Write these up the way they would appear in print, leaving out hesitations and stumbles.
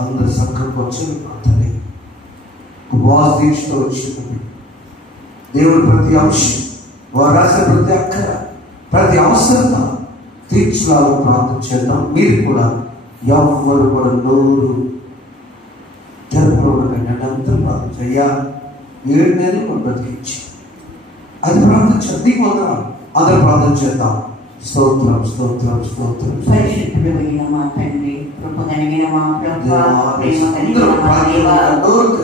అందరి సంకల్పం వచ్చింది ప్రాంతాన్ని ఉపవాస దీక్షతో వచ్చింది. దేవుడు ప్రతి అంశం, వారు రాసిన ప్రతి అక్కర, ప్రతి అవసరత తీర్చులాగా ప్రార్థన చేద్దాం. మీరు కూడా ఎవరు కూడా నోరు తెరపడకండి అంటే అందరూ ప్రార్థన చెయ్యా. 7 నెలలు మనం బ్రతికించి అది ప్రార్థన చేద్దాం. నీకు అందరూ ప్రార్థన చేద్దాం. స్తోత్రం స్తోత్రం స్తోత్రం. పరిశుద్ధుడైన మా తండ్రి, కృప కలిగిన మా ప్రభువా, ప్రేమ కలిగిన మా దేవా,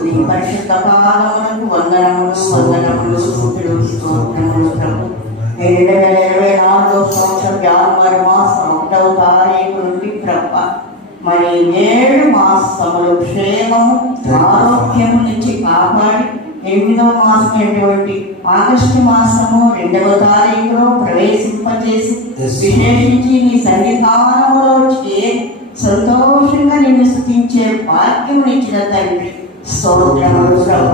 నీ పరిశుద్ధ పాదములకు వందనములు వందనములు స్తుతులు స్తోత్రములు ప్రభు. 2024 సంవత్సరం జనవరి మాసం 1వ తారీఖు నుండి ప్రభు మరి 7 మాసములు క్షేమము ఆరోగ్యము నుంచి కాపాడి 8వ మాసం అయినటువంటి ఆగస్టు మాసము 2వ తారీఖులో ప్రవేశింపజేసి విశేషించి నీ సన్నిధానములో చేరి సంతోషంగా నిన్ను స్తుతించే భాగ్యం ఇచ్చిన తండ్రి స్తోత్రములు ప్రభు.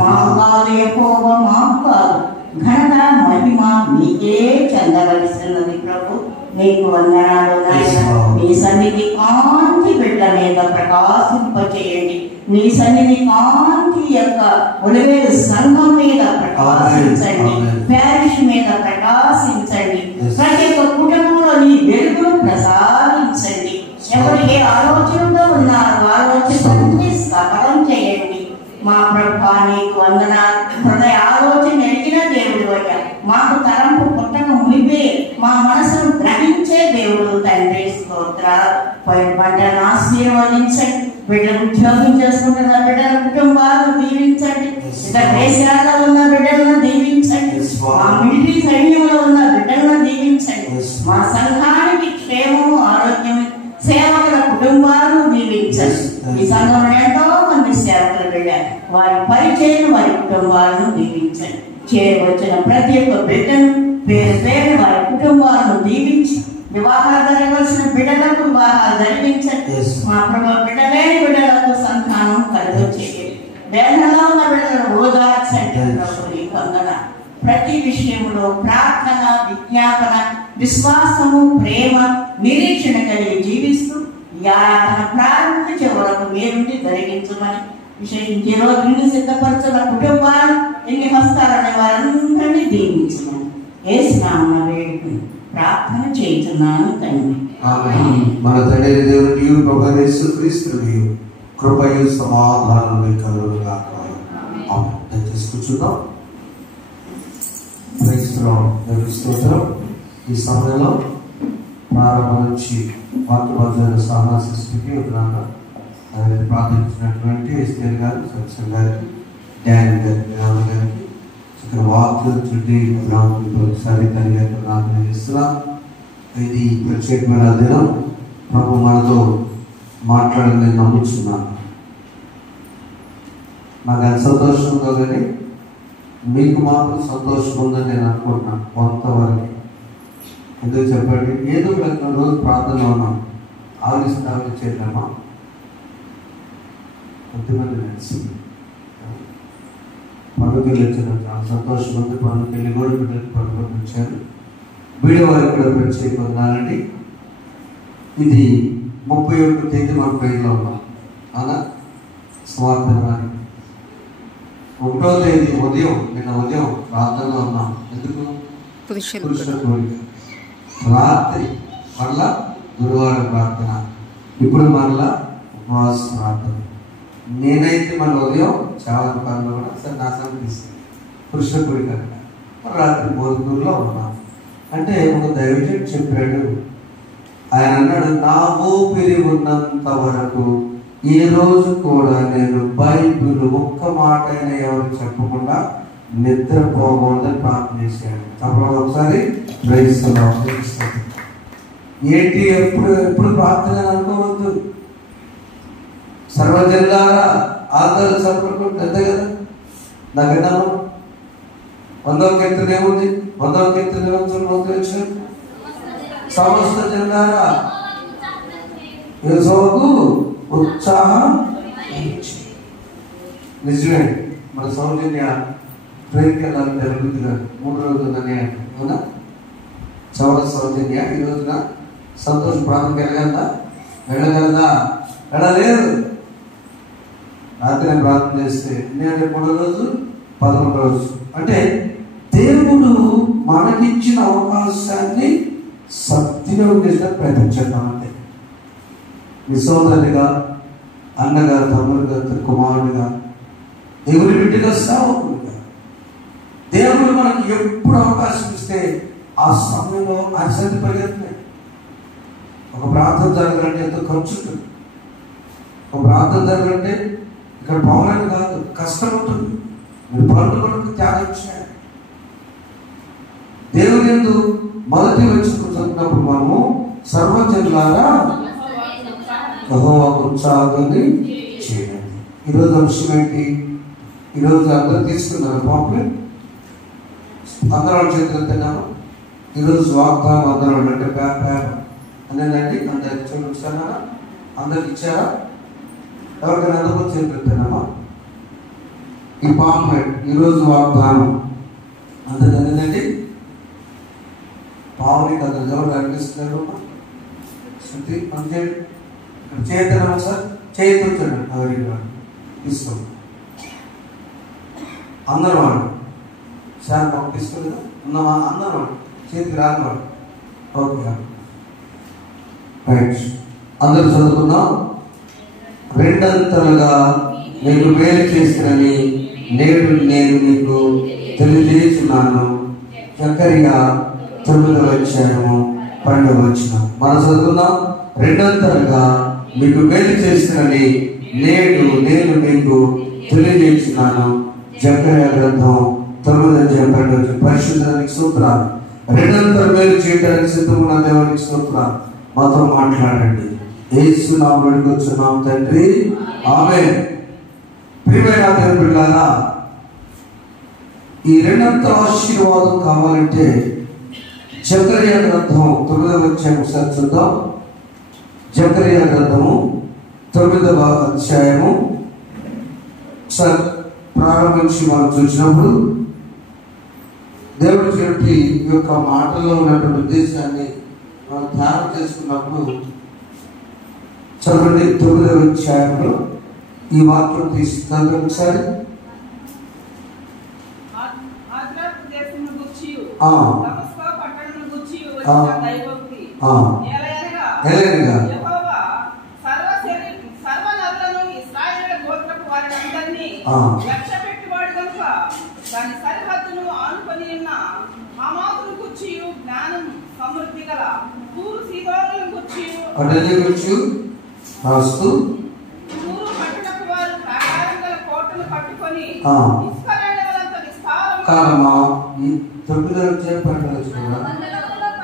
మాకు కాదు యెహోవా, మాకు కాదు, ఘనత మహిమ నీకే చెందవలసినది ప్రభు. నీకు వందనాలు నాయన. నీ సన్నిధి కాంతి బిడ్డ మీద ప్రకాశింపచేయండి. నీ సన్నిధి కాంతి యొక్క ఒలివేలు సంఘం మీద ప్రకాశించండి, ప్యారిష్ మీద ప్రకాశించండి. ప్రతి ఒక్క కుటుంబంలో నీ వెలుగును ప్రసాదించండి. ఎవరు ఏ ఆలోచనతో ఉన్నారో ఆలోచనలన్నీ సఫలం చేయండి. మా ప్రభా నీకు వందనాలు. హృదయ ఆలోచన ఎరిగిన దేవుడు అయ్యా. మాకు తలంపు పుట్టక మునిపే మా మనసును గ్రహించే దేవుడు తండ్రి స్తోత్రాలు. పంటను ఆశీర్వదించండి. బిడ్డలు ఉద్యోగం చేసుకుంటున్న బిడ్డల కుటుంబాలను దీవించండి. ఇతర దేశాల్లో ఉన్న బిడ్డలను దీవించండి. మా మిలిటరీ సైన్యంలో ఉన్న బిడ్డలను దీవించండి. మా సంఘానికి క్షేమము ఆరోగ్యం, సేవకుల కుటుంబాలను దీవించండి. ఈ సంఘంలో ఎంతో మంది సేవకులు వెళ్ళారు. వారి పరిచయం, వారి కుటుంబాలను దీవించండి. చేరవచ్చిన ప్రతి ఒక్క బిడ్డను పేరు పేరు వారి కుటుంబాలను దీవించి వివాహాలు జరగవలసిన బిడ్డలకు వివాహాలు జరిపించండి. మా ప్రభు బిడ్డలేని బిడ్డలకు సంతానం కలుగు చేయండి. వేదనలో ఉన్న బిడ్డలను ఓదార్చండి ప్రభు. నీకు వందనాలు. ప్రతి విషయంలో ప్రార్థన, విజ్ఞాపన, విశ్వాసము, ప్రేమ, నిరీక్షణ కలిగి జీవిస్తూ యాతన ప్రారంభించే వరకు మీరుండి జరిగించమని విశేషించి రోజు నిన్ను సిద్ధపరచున్న కుటుంబాలు ఎన్ని వస్తారనే వారందరినీ దీవించమని యేసు నామమున వేడుకుని ప్రార్థన చేస్తున్నాను తండ్రి. మన తండ్రి దేవుడు ప్రభువైన యేసుక్రీస్తు కృపయు సమాధానం కలుగును గాక. ఆమేన్. దయచేసి కూర్చుందాం. దేవుని స్తోత్రం. ఈ సమయంలో ప్రారంభం నుంచి వాక్యబద్ధమైన సాహసికి ప్రార్థించినటువంటి ఎస్కేల్ గారు, సత్యం గారికి, డ్యాన్ గారికి, రామ గారికి ఇక్కడ వాక్యం చుట్టి ఒకసారి తల్లి గారికి ప్రార్థన చేస్తున్నాం. ఇది ప్రత్యేకమైన దినం. ప్రభు మనతో మాట్లాడిందని నమ్ముతున్నాను. నాకు ఎంత సంతోషం ఉందో కానీ మీకు మాత్రం సంతోషం ఉందని నేను అనుకుంటున్నాను కొంతవరకు. ఎందుకు చెప్పండి, ఏదో ప్రతి రోజు ప్రార్థనలో ఉన్నాం. ఆలోచించేటమ్మా కొద్దిమంది కలిసి పండుగలు వచ్చారు. చాలా సంతోషం ఉంది. పండుగలు కూడా బిడ్డలు పండుగలు వచ్చారు. వీడియో వారికి కూడా ప్రత్యేక ఉన్నారండి. ఇది 31వ తేదీ మన పేరులో ఉన్నాం. అవునా? స్వార్థనానికి 1వ తేదీ ఉదయం, నిన్న ఉదయం ప్రార్థనలో ఉన్నాం. ఎందుకు? రాత్రి మరలా గురువారం ప్రార్థన, ఇప్పుడు మరలా ఉపవాస ప్రార్థన. నేనైతే మన ఉదయం చాలా పనులు కూడా సరే నా సంగతి కృష్ణపురి కనుక రాత్రి బోధకూరులో ఉన్నాం. అంటే ఒక దైవజనుడు చెప్పాడు, ఆయన అన్నాడు, నా ఊపిరి ఉన్నంత వరకు ఈ రోజు కూడా నేను బైబిల్ ఒక్క మాట అయినా ఎవరు చెప్పకుండా నిద్రపోకూడదని ప్రార్థన చేశాడు. అప్పుడు ఒకసారి ఏంటి ఎప్పుడు ప్రార్థన అనుకోవద్దు. సర్వజనులారా ఆదరణ చదువుకుంటే ఎంత కదా నగనము 100వ కీర్తన ఏముంది? 100వ కీర్తన ఏమవుతుంది? సమస్త జనులారా యెహోవాకు ఉత్సాహం. నిజమే, మన సౌజన్య ట్రైన్కి వెళ్ళాలంటే అభివృద్ధిగా 3 రోజులనే అవునా? చౌర సౌజన్య ఈ రోజున సంతోష ప్రాంతంకి వెళ్ళగలదా? వెళ్ళలేదు. రాత్రి ప్రార్థన చేస్తే నేను 3వ రోజు 11వ రోజు. అంటే దేవుడు మనకిచ్చిన అవకాశాన్ని సద్వినియోగం చేసిన ప్రయత్నం చేద్దాం. అంటే మీ సోదరుడిగా, అన్నగా, తమ్ముడిగా, కుమారుడిగా, దేవుడి బిడ్డగా, సేవకుడిగా దేవుడు మనకి ఎప్పుడు అవకాశం ఇస్తే ఆ సమయంలో అరిసెంట్ పరిగెత్తున్నాయి. ఒక ప్రార్థన జరగాలంటే ఎంతో ఖర్చు ఉంటుంది. ఒక ప్రార్థన జరగాలంటే ఇక్కడ పౌరాన్ని కాదు, కష్టం ఉంటుంది. మీరు పనులు కొరకు త్యాగం చేయాలి. దేవుని యందు మొదటి వచ్చి కూర్చున్నప్పుడు మనము సర్వజనులారా యెహోవాకు ఉత్సాహాన్ని చేయండి. ఈరోజు అంశం ఏంటి? ఈరోజు అందరూ తీసుకున్నారు పాంప్లెట్, అందరూ చేతులు తిన్నాము. ఈరోజు వాగ్దానం అందరూ అంటే పేపర్ అనేదండి. అందరికి చూపిస్తారా? అందరికి ఇచ్చారా? ఎవరికైనా అందరూ చేతులు తిన్నామా? ఈ పాంప్లెట్ ఈరోజు వాగ్దానం అందరికి అనేదండి. పావుని కథ ఎవరు అనిపిస్తున్నారు? శృతి పనిచేయండి. ఇక్కడ చేయతనమా సార్? చేయొచ్చండి. ఎవరికి తీసుకోండి. అందరూ వాడు సార్ మాకు తీసుకోలేదా? ఉన్నామా? అందరూ వాడు చేతికి రానివాడు. Okay right. అందరూ చదువుకుందాం. రెండంతలుగా నేను మేలు చేసినని నేడు నేను మీకు తెలియజేస్తున్నాను. జకరియా 9వ అధ్యాయము 12వ వచనం. మనం చదువుకుందాం. రెండంతలుగా మీకు మేలు చేసినని నేడు నేను మీకు తెలియజేస్తున్నాను. జకరియా గ్రంథం 9వ అధ్యాయం 12వ వచనం. పరిశుద్ధానికి స్తోత్రాలు. రెండంతలు మేలు చేయడానికి సిద్ధమున్న దేవునికి స్తోత్రాలు. మాతో మాట్లాడండి. యేసు నామములో వేడుకొంచున్నాం తండ్రి, ఆమేన్. ప్రియమైన దేవుని బిడ్డలారా, ఈ రెండంతల ఆశీర్వాదం కావాలంటే జకరియా గ్రంథం 9వ అధ్యాయం ఒకసారి చూద్దాం. జకరియా గ్రంథము 9వ అధ్యాయము సార్ ప్రారంభించి మనం చూసినప్పుడు దేవుడి చెట్టు ఈ యొక్క మాటల్లో ఉన్నటువంటి ఉద్దేశాన్ని మనం ధ్యానం చేసుకున్నప్పుడు చదవండి. 9వ అధ్యాయంలో ఈ వాక్యం తీసుకున్నాను ఒకసారి. రాస్తూ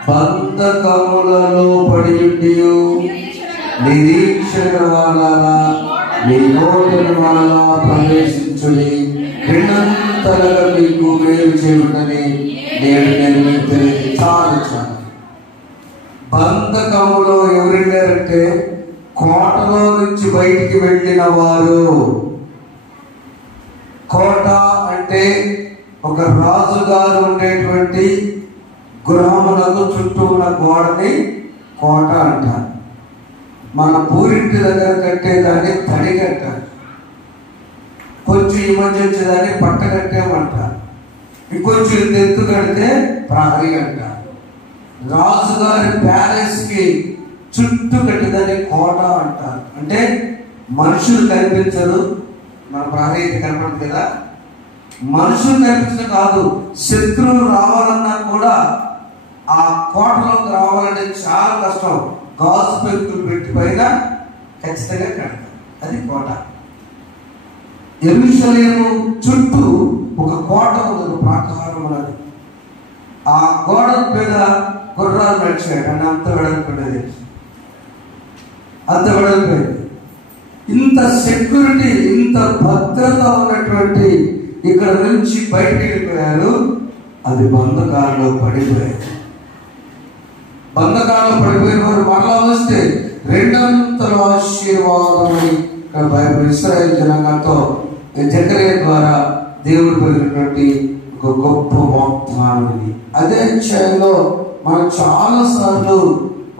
బంధకములలో పడి నిరీక్షణ వాళ్ళ మీ నోటిన వాళ్ళ ప్రవేశించుడి. రెండంతలుగా మీకు మేలు చేయమని నేను మీకు తెలియజేస్తాను. బంధకములో ఎవరుండారంటే కోటలో నుంచి బయటికి వెళ్ళిన వారు. కోట అంటే ఒక రాజుగారు ఉండేటువంటి గృహములకు చుట్టూ ఉన్న గోడని కోట అంటారు. మన పూరింటి దగ్గర కట్టేదాన్ని తడి కట్టారు. కొంచెం ఈ మధ్య వచ్చేదాన్ని పట్ట కట్టేమంటారు. ఇంకొంచెం ఎత్తు కడితే ప్రహరీ అంటారు. రాజుగారి ప్యాలెస్ కి చుట్టూ కట్టేదాన్ని కోట అంటారు. అంటే మనుషులు కనిపించరు. మన ప్రహరీ కనపడుతుంది కదా, మనుషులు కనిపించడం కాదు, శత్రువులు రావాలన్నా కూడా ఆ కోటలోకి రావాలంటే చాలా కష్టం. గాజు పెంకులు పెట్టి పైన ఖచ్చితంగా కడతారు. అది కోట. యెరూషలేము చుట్టూ ఒక కోట ఉంది, ఒక ప్రాకారం ఉన్నది. ఆ గోడ మీద గుర్రాలు నడిచాడు. అని అంత వెడల్పేది, అంత వెడల్పేది. ఇంత సెక్యూరిటీ, ఇంత భద్రత ఉన్నటువంటి ఇక్కడ నుంచి బయటకు వెళ్ళిపోయారు. అది బంధకాల్లో పడిపోయాయి. బంధకాల్లో పడిపోయిన వారు మరలా వస్తే రెండంతల ఆశీర్వాదమని బైబిల్ ఇశ్రాయేలు జనాంగంతో జకరియా ద్వారా దేవుడు పలికినటువంటి ఒక గొప్ప వాగ్దానం ఇది. అదే అధ్యాయంలో మనం చాలా సార్లు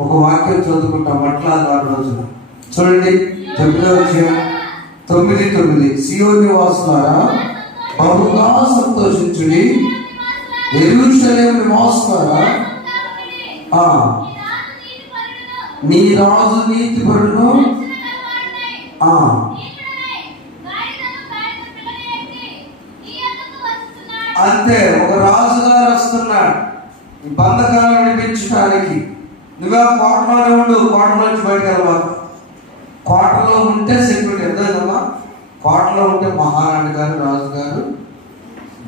ఒక వాక్యం చదువుకుంటాం. మట్లాది రోజున చూడండి, 9వ అధ్యాయం 9:9 సీయోను నివాసులారా బహుగా సంతోషించుడి, యెరూషలేము నివాసులారా నీ రాజు నీతిపరుడును అంతే. ఒక రాజుగారు వస్తున్నాడు ఈ బంధకాలను విడిపించడానికి. నువ్వే కోటలోనే ఉండు, కోటలో నుంచి బయటకు వెళ్ళాలి. కోటలో ఉంటే సెక్యూరిటీ ఎంతమ్మా, కోటలో ఉంటే మహారాణి గారు రాజు గారు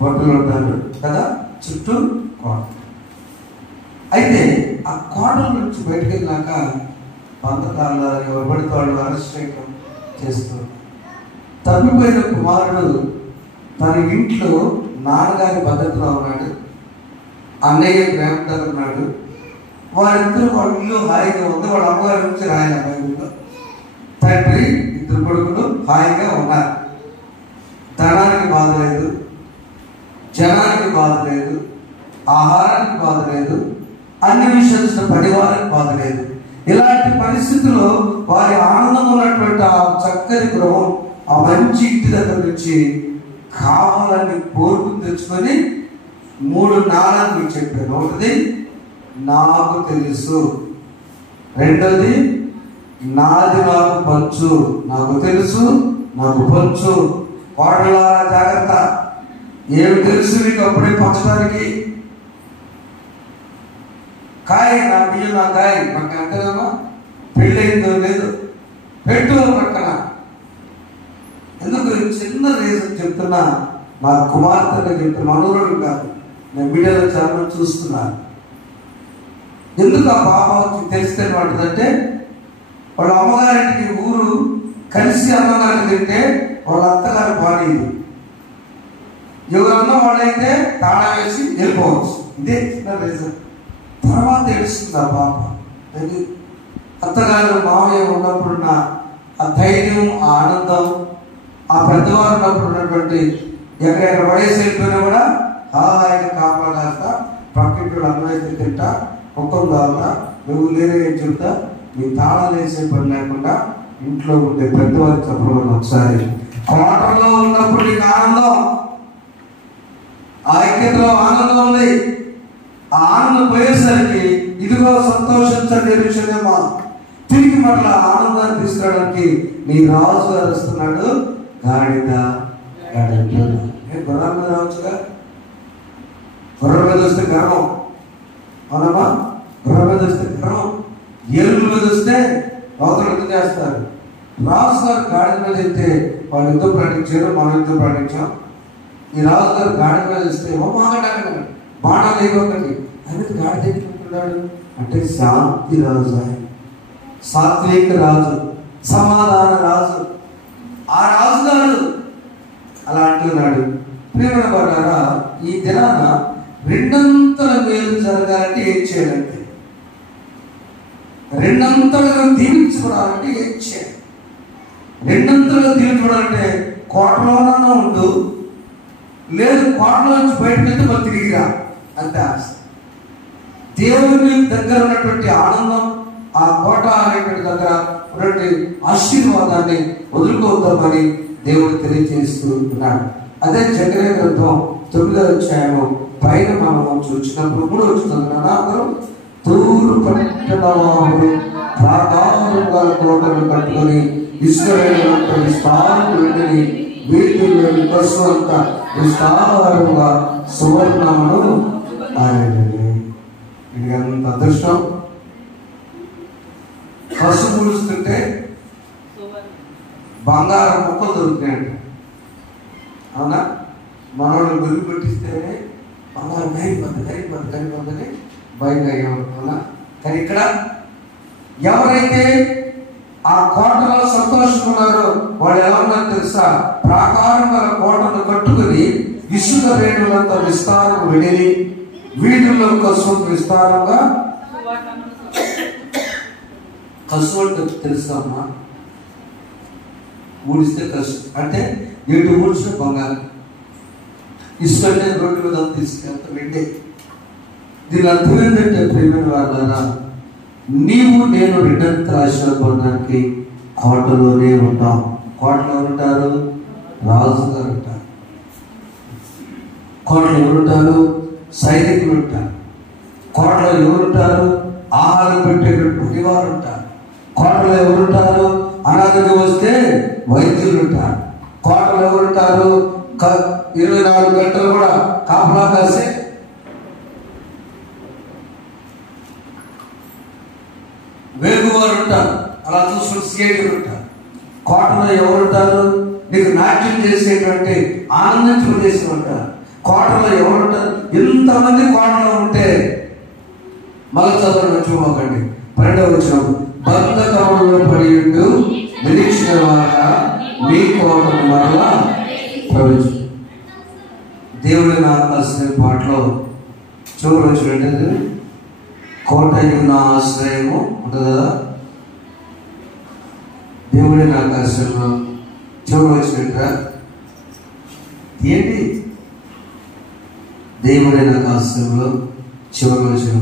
బొట్టులు ఉంటారు కదా చుట్టూ కోట. అయితే ఆ కోటల నుంచి బయటకు వెళ్ళినాక బంధకాల్లో ఎవరిపడితే వాళ్ళు అరెస్ట్ చేయడం చేస్తారు. తప్పిపోయిన కుమారుడు తన ఇంట్లో నాన్నగారి భద్రతలో ఉన్నాడు, అన్నయ్య ప్రేమ దగ్గర ఉన్నాడు. వారిద్దరు వాళ్ళ ఇల్లు హాయిగా ఉంది. వాళ్ళ అమ్మగారి నుంచి రాయన బైబిల్లో తండ్రి ఇద్దరు కొడుకులు హాయిగా ఉన్నారు. ధనానికి బాధ లేదు, జనానికి బాధ లేదు, ఆహారానికి బాధ లేదు, అన్ని విషయాలు పరివారానికి బాధ లేదు. ఇలాంటి పరిస్థితుల్లో వారి ఆనందం ఉన్నటువంటి ఆ చక్కని గృహం, ఆ మంచి ఇంటి దగ్గర నుంచి కావాలని కోరుకు తెచ్చుకొని 3 నాలుగు చెప్పాను. ఒకటిది నాకు తెలుసు, రెండోది నాది నాకు పంచు, నాకు తెలుసు నాకు పంచు. కోడలారా జాగ్రత్త, ఏమి తెలుసు నీకు అప్పుడే పంచడానికి. కాయ నా బియ్యం నా కాయ పక్కన అంతేనమ్మా, పెళ్ళయిందో లేదు పెట్టు పక్కన. ఎందుకు చిన్న రీజన్ చెప్తున్నా, నా కుమార్తెని చెప్తున్నా, మనోరుడు కాదు, నేను వీడియోలో చాలా చూస్తున్నాను. ఎందుకు ఆ పాపకి తెలిస్తే వాటిదంటే వాళ్ళ అమ్మగారింటికి ఊరు కలిసి అన్నగారికి తింటే వాళ్ళ అత్తగారు బాడీది, ఎవరన్నా వాళ్ళైతే తాళా వేసి వెళ్ళిపోవచ్చు. ఇదే చిన్న రీజన్. తర్వాత ఏడుస్తుంది ఆ పాప. అత్తగారు మామయ్య ఉన్నప్పుడున్న ఆ ధైర్యం, ఆ ఆనందం, ఆ పెద్దవారు ఉన్నప్పుడు ఉన్నటువంటి ఎక్కడెక్కడ పడేసి వెళ్ళిపోయినా కూడా హాయిగా కాపాడాక పక్కింటి అన్నమైతే తింటా ముఖం దాకా నువ్వు లేదే చెప్తా, మీ తాళాలు వేసే పని లేకుండా ఇంట్లో ఉండే పెద్దవారు చెప్పడం. ఒకసారి కోటలో ఉన్నప్పుడు నీకు ఆనందం, ఆ ఐక్యతలో ఆనందం ఉంది. ఆ ఆనందం పోయేసరికి ఇదిగో సంతోషించండి విషయమా, తిరిగి మరలా ఆనందాన్ని తీసుకురావడానికి నీ రాజు గారు వస్తున్నాడు. గాడిద గుర్రం మీద రావచ్చుగా, గుర్రం మీద వస్తే గర్వం, అవునమ్మా, గుర్రం మీద వస్తే గర్వం, ఏనుగుల మీద వస్తే అవతల యుద్ధం చేస్తారు. రాజు గారు గాడిద మీద వెళ్తే వాళ్ళు యుద్ధం ప్రకటించారు, మనం యుద్ధం ప్రకటించాం. ఈ రాజు గారు గాడిద మీద వస్తే మాట్లాడారు, బాణాలు లేకొకటి. ఆయన గాడిద ఎట్టుకుంటున్నాడు అంటే శాంతి రాజు, ఆయన సాత్విక రాజు, సమాధాన రాజు. ఆ రాజు గారు అలా అంటున్నాడు. ప్రియమైన వాడారా, ఈ దినాన 2 మేలు జరగాలంటే ఏం చేయాలంటే, 2 దీవించుకోవాలంటే ఏం చేయాలి? 2 దీవించుకోవాలంటే కోటలోనన్నా ఉండు, లేదు కోటలో నుంచి బయటకు వెళ్తే మరి తిరిగిరా, అంతే ఆశ. దేవుని దగ్గర ఉన్నటువంటి ఆనందం, ఆ కోట అనేటువంటి దగ్గర ఉన్నటువంటి ఆశీర్వాదాన్ని వదులుకోవద్దామని దేవుడు తెలియజేస్తూ ఉన్నాడు. అదే జకరియా గ్రంథం 9వ అధ్యాయం పైన మనము చూసినప్పుడు 3వ వచనం అందరూ తూరు పట్టణవారు ప్రాకారముగా కోటలు కట్టుకొని ఇశ్రాయేలునంత విస్తారము వెండిని వీధుల్లోని పశువంత విస్తారముగా సువర్ణమును ఆరేయండి. ఇది ఎంత అదృష్టం! పశు పూడుస్తుంటే బంగారం ముక్కలు దొరుకుతాయంట, అవునా? మనోళ్ళు గురి పెట్టిస్తేనే బంగారం కరిగిపోద్దని బయట అయ్యాం, అవునా? కానీ ఇక్కడ ఎవరైతే ఆ కోటలో సంతోషిస్తున్నారో వాళ్ళు ఎలా ఉన్నారో తెలుసా? ప్రాకారం గల కోటను కట్టుకుని ఇసుక రేణులంత విస్తారం వెడిలి వీటిల్లో కసువు విస్తారంగా. కసు అంటే తెలుసమ్మా, ఊడిస్తే కసు అంటే ఎటు ఊడ్చిన బంగారం. ఇసుక అంటే రోడ్డు మీద తీసుకెళ్తా వెండే. దీని అర్థం ఏంటంటే ప్రియమైన వాళ్ళారా, నీవు నేను రెండంతల ఆశీర్వాదం పొందడానికి కోటలోనే ఉంటాం. కోటలో ఉంటారు రాజు గారు ఉంటారు, కోటలో ఎవరుంటారు సైనికులు ఉంటారు, కోటలో ఎవరుంటారు ఆహారం పెట్టేటువంటి పనివారు ఉంటారు, కోటలో ఎవరుంటారు అనాథగా వస్తే వైద్యులు ఉంటారు, కోటలో ఎవరుంటారు 24 గంటలు కూడా కాపలా కాసే వేగువారు ఉంటారు, అలా చూసుకుని సిఐలు ఉంటారు. కోటలో ఎవరుంటారు నీకు నాట్యం చేసేటువంటి ఆనందించేసి ఉంటారు. కోటలో ఎవరుంటారు, ఎంతమంది కోటలో ఉంటే మళ్ళీ చదువు మర్చిపోకండి. 12వ వచనం, బంధకములో పడి ఉండు నిరీక్షణ ద్వారా మీ కోటను మరలా ప్రవేశ. దేవుడి ఆకాశం పాటలో చూడలు వచ్చినట్టు కోటయు నా ఆశ్రయము ఉంటుంది కదా. దేవుడి ఆకాశంలో చూడలు వచ్చినట్టుగా ఏంటి దేవుడి ఆకాశంలో చివరి వచ్చిన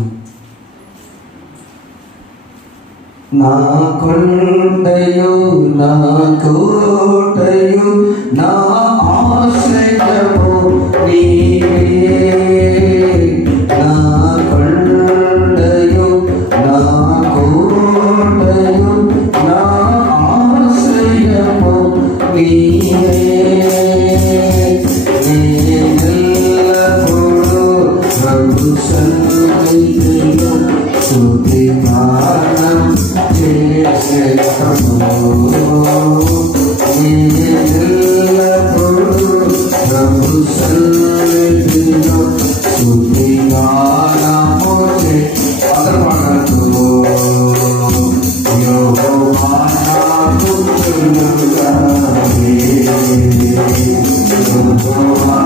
నా కొండయు నా కోటయు నా ఆశ్రయము నీవే, నా కొండయు నా కోటయు నా ఆశ్రయము నీవే. నేనెల్లప్పుడూ ప్రభు సన్నిధిలో స్తుతి గానం చేసేదను. నేనెల్లప్పుడూ ప్రభు సన్నిధిలో స్తుతి గానము చేసేదను. యెహోవా నాకు తోడుగానే, యెహోవా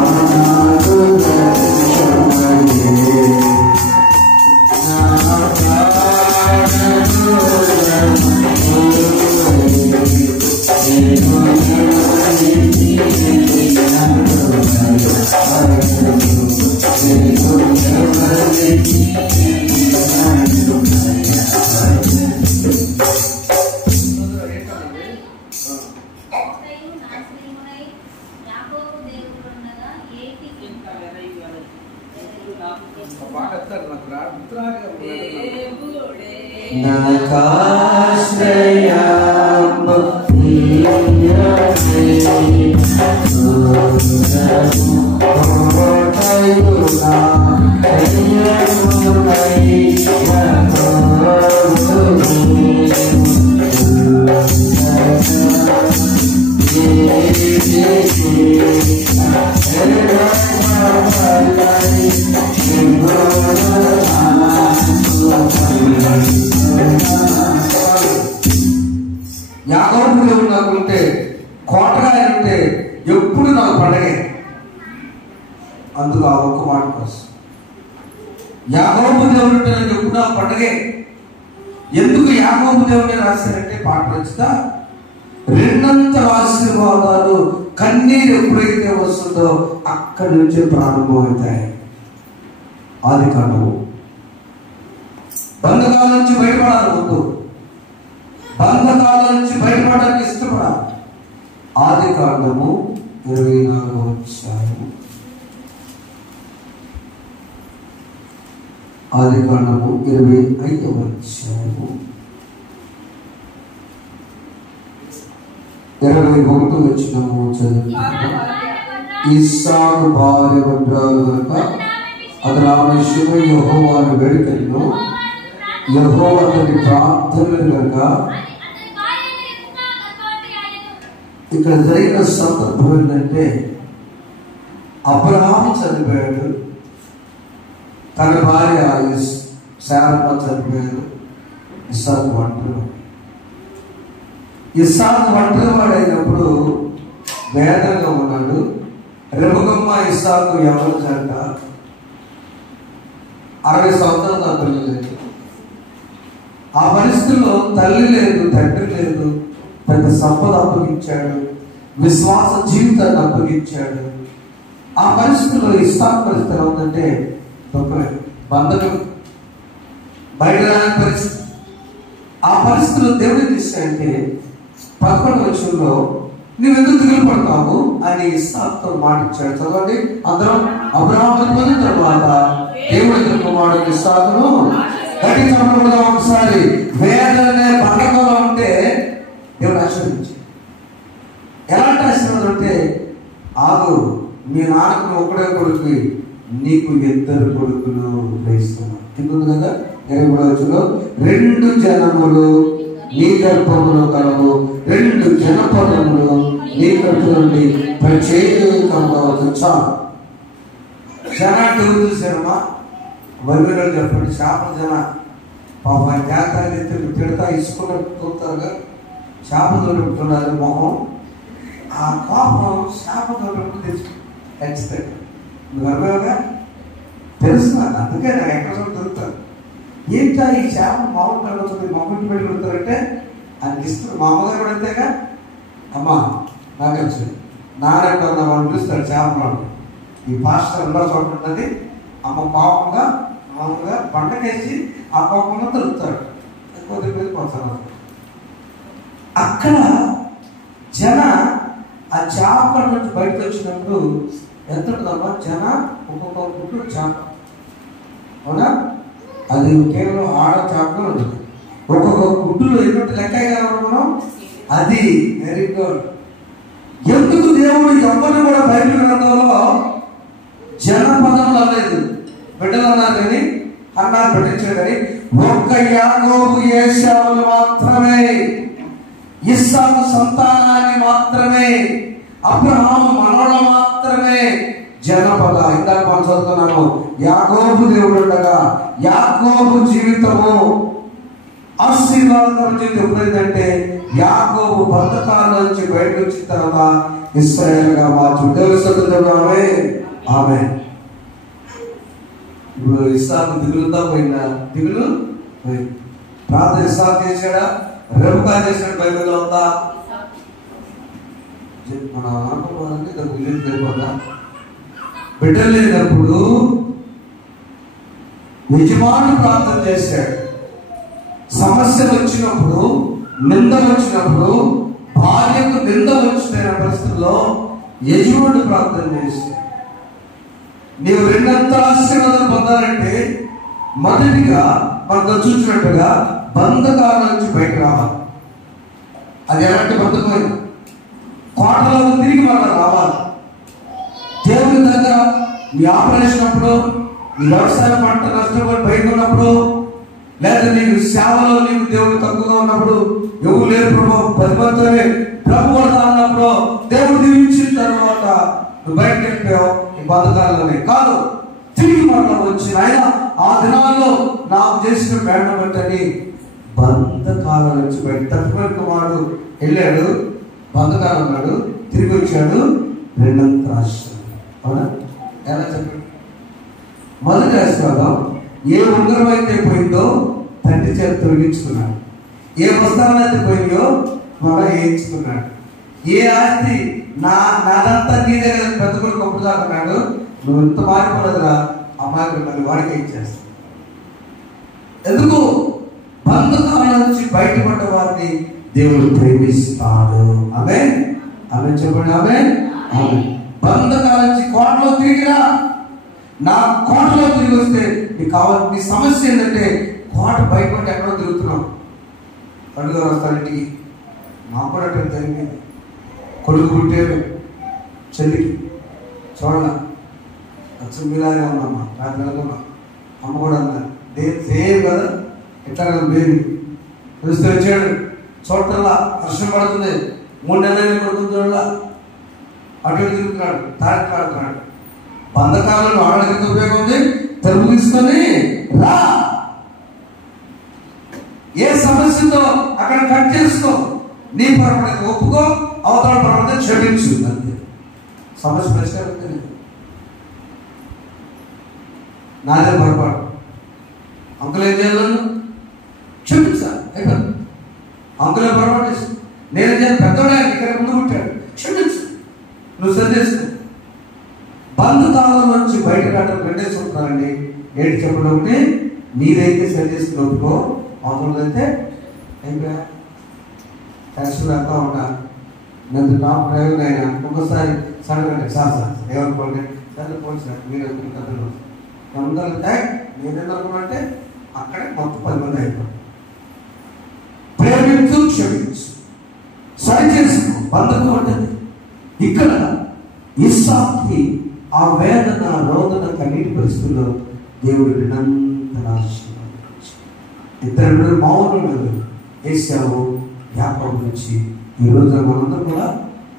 నాకు రక్షణయే. యాకోబు దేవుడు నాకుంటే, కోటగా ఉంటే ఎప్పుడు నాకు పండగే. అందుకు ఆ ఒక్క మాట కోసం యాకోబు దేవుడు అంటే నాకు ఎప్పుడు నాకు పండగే. ఎందుకు యాకోబు దేవుడిని రాశారంటే పాట రచిత రెండంతల ఆశీర్వాదాలు కన్నీరు ఎప్పుడైతే వస్తుందో అక్కడి నుంచే ప్రారంభమవుతాయి. ఆది కాండము బంధకాల నుంచి బయటపడాలి, వద్దు బంధకాల నుంచి బయటపడడానికి ఇష్టపడాలి. ఆది కాండము 24వ అధ్యాయము, ఆది కాండము 25వ అధ్యాయము 21వ వచనము చదువుతాము. ఇస్సాకు భార్య వడ్రాలు కనుక అతను ఆమె విషయమై యెహోవాను వేడుకొనెను. యెహోవా అతని ప్రార్థనలు కనుక. ఇక్కడ జరిగిన సందర్భం ఏంటంటే అబ్రహాము చనిపోయాడు, తన భార్య శారమ్మ చనిపోయాడు, ఇస్సాకు ఒంటరివాడు. ఇస్సాకు ఒంటరివాడు అయినప్పుడు వేదనగా ఉన్నాడు. రెబెక్కమ్మ ఇస్సాకు ఎవరు జంట 60 సంవత్సరాలు నా పిల్లలు లేదు. ఆ పరిస్థితుల్లో తల్లి లేదు, తండ్రి లేదు, పెద్ద సంపద అప్పగించాడు, విశ్వాస జీవితాన్ని అప్పగించాడు. ఆ పరిస్థితుల్లో ఇస్సాకు పరిస్థితి ఎలా ఉందంటే బంధకం, బయట రాని పరిస్థితి. ఆ పరిస్థితుల్లో దేవుడు ఏం చేశాడంటే 11వ వచనంలో నువ్వెందుకు దిగులు పడతావు అని ఇస్సాకుతో మాట ఇచ్చాడు. చదవండి అందరం. అబ్రాహాము పొందిన తర్వాత దేవుడి కుమారుడు ఇస్సాకును గట్టి చంపడం ఒకసారి వేదనే పండగలో ఉంటే దేవుడు ఆశీర్వదించాడు. ఎలాంటి ఆశీర్వాదం అంటే, ఆగు, మీ నాన్నకు ఒకడే కొడుకు, నీకు 2 కొడుకులు వేస్తున్నావు. ఎందుకు కదా 23వ వచనంలో 2 జనములు నీ గర్భములో కలవు, 2 జనపదములు నీ కడుపు నుండి ప్రత్యేకంగా వచ్చాను. జన చూసారమ్మా, వరిలో చెప్పండి, చేపల జన పాప జాతర తిడతా ఇసుకున్నట్టు చూస్తారుగా, చేపలు దొరుకుతున్నారు మొహం. ఆ కోపం చేప దొరికి తెచ్చు ఖచ్చితంగా నువ్వు అర్థమేగా తెలుసు నాకు. అందుకే నాకు ఎక్కడ దొరుకుతాను. ఏంటా ఈ చేప మామూలు కడుగుతుంది, మొక్కటి పెట్టి పెడతారంటే ఆయనకి ఇస్తుంది. మా అమ్మగారు కూడా అంతేగా, అమ్మా నాకు తెలుసు నాన్న వాళ్ళు పిలుస్తాడు చేపలు. ఈ పాస్టర్ రెండో చోట ఉంటుంది. అమ్మ కోపంగా మామూలుగా పంటకేసి ఆ కోపంలో దొరుకుతాడు, కొద్దిగా పోతారు. అక్కడ జన ఆ చేప నుంచి బయటకు వచ్చినప్పుడు ఎంత ఉంటుందమ్మా? జన ఒక్కొక్క గుడ్డు చేప, అవునా? అది కేవలం ఆడ చేప ఉంటుంది. ఒక్కొక్క గుడ్డులో ఎటువంటి లెక్క మనం అది. Very good. ఎందుకు దేవుడు ఎవరిని కూడా బైబిల్ గ్రంథంలో జనపదంలో లేదు, బిడ్డలు అన్నారు కానీ అన్నారు పెట్టించాడు కానీ ఒక్క యాకోబు ఏశావులు మాత్రమే, ఇస్సాకు సంతానాన్ని మాత్రమే, అబ్రహాము మనవళ్ళు మాత్రమే జనపద. ఇందాక మనం చదువుతున్నాము, యాకోబు దేవుడు ఉండగా యాకోబు జీవితము ఆశీర్వాదం జీవితం ఎప్పుడైందంటే యాకోబు బంధకాల నుంచి బయటకు వచ్చిన తర్వాత ఇశ్రాయేలుగా మార్చు. దేవుడు ఆమె. ఇప్పుడు ఇస్సాకు దిగులుతో పోయిందా? దిగులు పోయింది. ప్రార్థన ఇస్సాకు చేశాడా? రెబెక్కా చేశాడు. బైబిల్లో ఉందా? మన అనుకోవాలంటే ఇద్దరు తెలియదా? బిడ్డలు లేనప్పుడు యజమానుడు ప్రార్థన చేశాడు. సమస్యలు వచ్చినప్పుడు, నింద వచ్చినప్పుడు, భార్యకు నింద వచ్చిన పరిస్థితుల్లో యజమానుడు ప్రార్థన చేశాడు. నీవు 2 ఆశీర్వాదాలు పొందాలంటే మొదటిగా మనకు చూసినట్టుగా బంధకాల నుంచి బయట రావాలి. అది ఎలాంటి బంధకమైన కోటలో తిరిగి మనం రావాలి. దేవుని దగ్గర నీ ఆపరేషన్ అప్పుడు, నీ వ్యవసాయ పంట నష్టపోయి బయట ఉన్నప్పుడు, లేదా నీకు సేవలో నీకు దేవుడు తక్కువగా ఉన్నప్పుడు, ఎవరు లేరు ప్రభు 10 మందితోనే ప్రభు కొడతా అన్నప్పుడు దేవుడు దీవించిన తర్వాత నువ్వు బయటకు వెళ్ళిపోయావు. ఈ బతకాలనే కాదు, తిరిగి మనం వచ్చి ఆయన ఆ దినాల్లో నాకు చేసిన మేడ బట్టని బంధకాల నుంచి బయట తప్పిపోయిన వాడు వెళ్ళాడు, బంధకాలు ఉన్నాడు, తిరిగి వచ్చాడు 2 ఆశీర్వాదం. అవునా? ఎలా చెప్పండి? మొదటి ఆశీర్వాదం, ఏ ఉంగరం అయితే పోయిందో తండ్రి చేత తొలగించుకున్నాడు, ఏ వస్త్రాలు అయితే పోయిందో త్వర వేయించుకున్నాడు, ఏ ఆస్తి నాదంతా నీ దగ్గర పెద్ద కొడుకు అప్పుడు దాకున్నాడు, నువ్వు ఇంత మారిపోలేదురా అమ్మాయికి మళ్ళీ వాడికి ఇచ్చేస్తావు. ఎందుకు? బంధకాల నుంచి బయటపడ్డ వారిని దేవుడు ప్రేమిస్తాడు. ఆమె ఆమె చెప్పండి. ఆమె ఆమె. బంధకాల నుంచి కోటలో తిరిగిరా. నా కోటలో తిరిగి వస్తే నీకు కావాలి. నీ సమస్య ఏంటంటే కోట బయటపడి ఎక్కడో తిరుగుతున్నావు. పండుగ వస్తాడు ఇంటికి. మాకు కూడా అక్కడ జరిగింది. కొడుకు పుట్టాడు చెల్లికి, చూడాల అచ్చం మీలాగే ఉన్నామ్మా, రాత్రి వెళ్తున్నా. అమ్మ కూడా అన్నారు సేమ్ కదా, ఎట్లా కదా బేబీ చూస్తే వచ్చాడు. చూడటల్లా వర్షం పడుతుంది, 3 నెలలు కొడుతుంది. చూడాల అటు తిరుగుతున్నాడు, తాడుతున్నాడు. బంధకాలను ఆడడానికి ఉపయోగం ఉంది. తెలుగు తీసుకొని రా. ఏ సమస్యతో అక్కడ కట్ చేసుకో. నీ పరపడికి ఒప్పుకో, అవతల పరపడితే క్షమించు. అంతే. సమస్య పరిష్కారం తెలియదు. నాదే పొరపాటు, అంకుల్ ఏం చేయాలను క్షమించాలి అయిపోయింది. అంకులే పొరపాటు చేసి నేనేం చేయాలి, పెద్దవాడే ఇక్కడ ముందు పుట్టాడు, క్షమించు, నువ్వు సరి చేసుకో. బంధుకాలం నుంచి బయట రావడం రెండే సూత్రాలండి. ఏంటి చెప్పడం ఒకటి, నీదైతే సరి చేసుకుని ఒప్పుకో, అవసరమైతే అయిపోయా యాక్చువల్ అంతా ఉంటా. నేను టాప్ డ్రైవర్ అయినా ఒక్కోసారి సడన్గా సార్ ఏమనుకోండి సరే పోయి సార్ మీరు కథలు అందరూ నేనేదనుకున్నాంటే అక్కడే మొత్తం 10 మంది అయిపోయింది. ప్రేమించు, క్షమించు, సరి చేసుకో. బంధకం ఉంటుంది. ఇక్కడ ఇస్సాకుకి ఆ వేదన రోదన కన్నీటి పరిస్థితుల్లో దేవుడు నిరంతర ఇద్దరు మౌనులు ఏశావు యాకోబు నుంచి ఈ రోజు మనందరం కూడా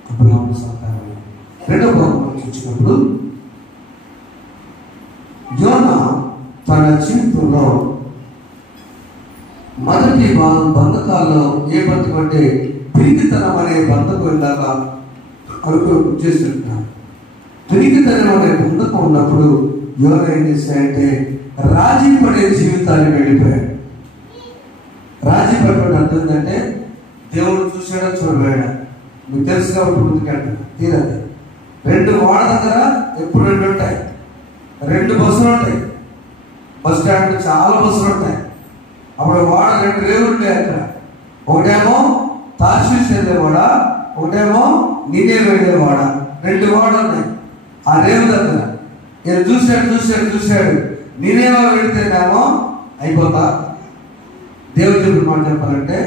అబ్రహాము సంతానం. రెండవ భాగం చూసినప్పుడు యోనా తన జీవితంలో మొదటి బంధకాల్లో ఏ బంధకం అంటే పిరికితనం అనే బంధకం ఇందాక అడుగు చేస్తుంటున్నాను. పిరికితనం అనే బంధకం ఉన్నప్పుడు యోనా ఏం చేశాయంటే రాజీ పడే జీవితాన్ని వెళ్ళిపోయాడు. రాజీ పడిపోయి అర్థం ఏంటంటే దేవుడు చూసాడా చూడలేడా మీకు తెలుసు కాబట్టి ముందుకెళ్తాను తీరదు. 2 వాడ దగ్గర ఎప్పుడు 2 ఉంటాయి, 2 బస్సులు ఉంటాయి. బస్ స్టాండ్ చాలా బస్సులు ఉంటాయి. అప్పుడు వాడ 2 రేవులు ఉంటాయి అక్కడ. ఒకటేమో తార్షీషు వెళ్ళేవాడ, ఒకటేమో నినే వెళ్ళేవాడ. 2 వాడలు ఉన్నాయి ఆ రేవు దగ్గర. ఈయన చూశాడు నినేవా వెళితేనేమో అయిపోతా. దేవుడు చెప్పిన మాట చెప్పాలంటే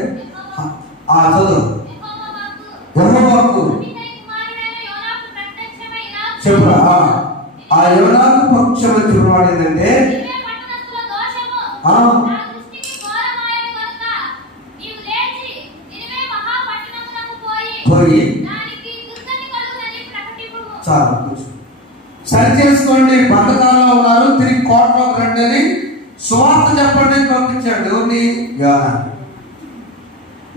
ఆ చదువు యెహోవాకు చెప్పరా ఆ యోనాకు పక్షం చెప్పినవాడు ఏంటంటే పోయి చాలా సరి చేసుకోండి, బంధకాలంలో ఉన్నారు, తిరిగి కోటలోకి రండి అని సువార్త చెప్పండి పంపించాడు. దేవుని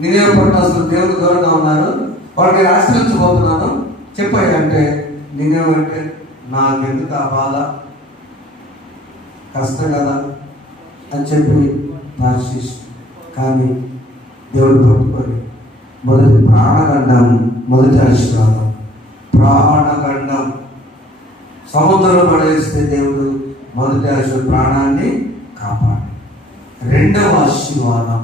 నేనే పట్టణస్తులు దేవుని దూరంగా ఉన్నారు, వాళ్ళు నేను ఆశ్రయించబోతున్నాను చెప్పాయి అంటే నేనేమంటే నాకెందుకు ఆ బాధ, కష్టం కదా అని చెప్పి నాశిష్. కానీ దేవుడు పట్టుకొని మొదటి ప్రాణగండం, మొదటి ఆశీర్వాదం ప్రాణగండం సముద్రంలో పడేస్తే దేవుడు మొదటి ఆశీర్వాదం ప్రాణాన్ని కాపాడు. రెండవ ఆశీర్వాదం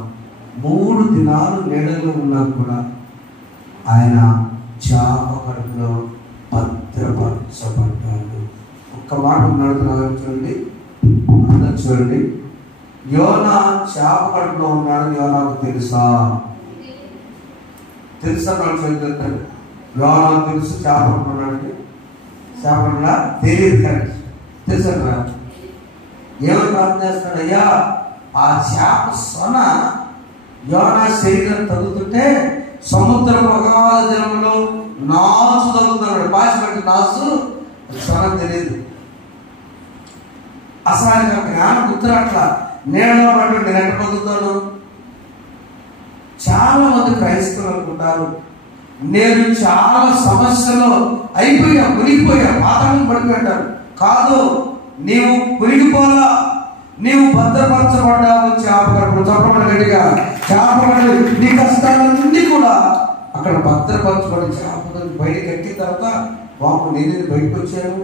3 దినాలు నీడలో ఉన్నా కూడా ఆయన చాప కడుపులో భద్రపరచబడ్డాడు. ఒక్క మాట నడుతున్నాడు చూడండి, అందరూ చూడండి. యోనా చాప కడుపులో ఉన్నాడని యోనాకు తెలుసా? తెలుసా? చదువుతాడు యోనాకు తెలుసు చాప కడుపులో ఉన్నాడని. చాప కడుపులా తెలియదు కరెక్ట్ తెలుసా? ఏమని ప్రార్థన చేస్తాడు? అయ్యా ఆ చేప సొన యోనా శరీరం తగ్గుతుంటే సముద్రం అగాధ జలంలో నాసు తగ్గుతున్నాడు. భాష బట్టి నాసు సొన తెలియదు. అసలు ఆయన జ్ఞానం గుర్తురాట్లా. నీళ్ళలో పట్టు నేను ఎక్కడ బతుకుతాను? చాలా మంది క్రైస్తవులు అనుకుంటారు నేను చాలా సమస్యలో అయిపోయా, మునిగిపోయా, పాతాళం పడిపోయారు. కాదు, నీవు మునిగిపోలా, నీవు భద్రపరచబడ్డావు. చేపలు చెప్పబడి గట్టిగా చేపలు నీ కష్టాలన్నీ కూడా అక్కడ భద్రపరచబడి చేపలు బయటకు ఎక్కిన తర్వాత వాము నేను బయటకు వచ్చాను,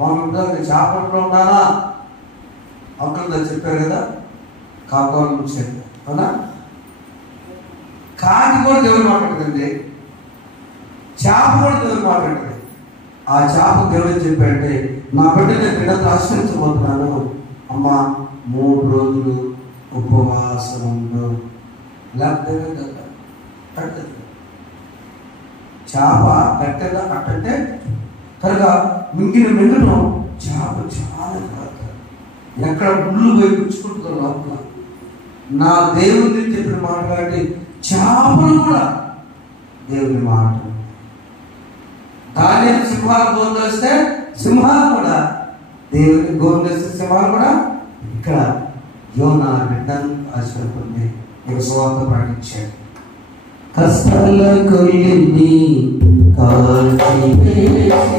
వాము చేపల్లో ఉన్నానా అక్కడ చెప్పారు కదా. కాకోలు వచ్చాను అవునా? కాకి కూడా దేవుడు మాట్లాడుతుంది, చేప కూడా దేవుడు మాట్లాడుతుంది. ఆ చేప దేవుడు చెప్పాడంటే నా బిడ్డ నేను బిడ్డతో ఆశ్రయించబోతున్నాను అమ్మ, 3 రోజులు ఉపవాసం ఉండు. లేకపోతే చేప కట్టెదా కట్టంటే కనుక మింగటం చేప చాలా ఎక్కడ ముళ్ళు పోయి పుచ్చుకుంటుందో లోపల. నా దేవుడిని చెప్పిన మాట కాబట్టి చేపలు కూడా దేవుని మాట. దాని సింహాలు గోందొస్తే సింహాలు కూడా దేవుని గోందొస్తే సింహాలు కూడా. ఇక్కడ యోనా బిడ్డను ఆశపడుతుంది, ఇక సువార్త ప్రకటించాడు. కష్టాల కొలిని కాల్చి వేసిన